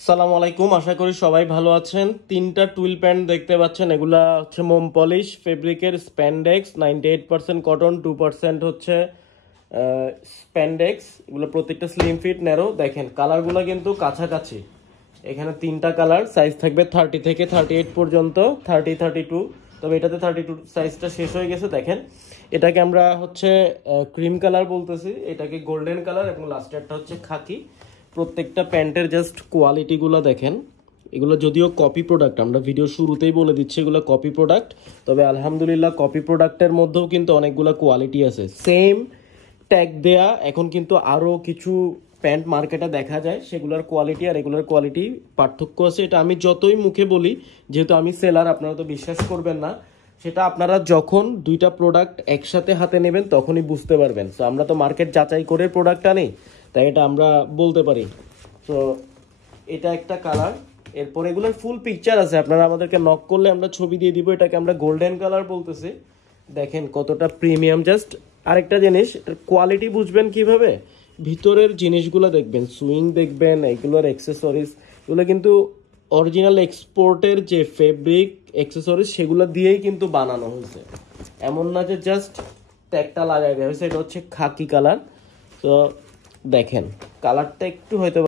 আসসালামু আলাইকুম, আশা করি সবাই ভালো আছেন। তিনটা টুইল প্যান্ট দেখতে পাচ্ছেন, এগুলা হচ্ছে মোম পলিশ ফেব্রিকের স্প্যান্ডেক্স, 98% কটন, 2% হচ্ছে স্প্যান্ডেক্স। এগুলো প্রত্যেকটা স্লিম ফিট ন্যারো। দেখেন কালারগুলো কিন্তু কাছাকাছি। এখানে তিনটা কালার, সাইজ থাকবে 30 থেকে 38 পর্যন্ত, 32। তবে এটাতে 32 সাইজটা শেষ হয়ে গেছে। দেখেন এটাকে আমরা হচ্ছে ক্রিম কালার বলতেছি, এটাকে গোল্ডেন কালার, এবং লাস্টেরটা হচ্ছে খাকি। প্রত্যেকটা প্যান্টের জাস্ট কোয়ালিটিগুলো দেখেন। এগুলো যদিও কপি প্রোডাক্ট, আমরা ভিডিও শুরুতেই বলে দিচ্ছি এগুলো কপি প্রোডাক্ট। তবে আলহামদুলিল্লাহ কপি প্রোডাক্টের মধ্যেও কিন্তু অনেকগুলো কোয়ালিটি আছে। সেম ট্যাগ দেয়া এখন কিন্তু আরও কিছু প্যান্ট মার্কেটে দেখা যায়, সেগুলোর কোয়ালিটি আর এগুলোর কোয়ালিটি পার্থক্য আছে। এটা আমি যতই মুখে বলি, যেহেতু আমি সেলার, আপনারা তো বিশ্বাস করবেন না। সেটা আপনারা যখন দুইটা প্রোডাক্ট একসাথে হাতে নেবেন তখনই বুঝতে পারবেন। তো আমরা তো মার্কেট যাচাই করে প্রোডাক্ট আনি, তাই এটা আমরা বলতে পারি। তো এটা একটা কালার। এরপর এগুলোর ফুল পিকচার আছে, আপনারা আমাদেরকে নক করলে আমরা ছবি দিয়ে দিব। এটাকে আমরা গোল্ডেন কালার বলতেছি। দেখেন কতটা প্রিমিয়াম। জাস্ট আরেকটা জিনিস, এটার কোয়ালিটি বুঝবেন কিভাবে, ভিতরের জিনিসগুলো দেখবেন, সুইং দেখবেন, এগুলোর অ্যাক্সেসরিজ, এগুলো কিন্তু অরিজিনাল এক্সপোর্টের যে ফেব্রিক অ্যাক্সেসরিজ সেগুলো দিয়েই কিন্তু বানানো হয়েছে। এমন না যে জাস্ট ট্যাগটা লাগাই দেওয়া হয়েছে। এটা হচ্ছে খাকি কালার। তো দেখেন কালারটা একটু হয়তো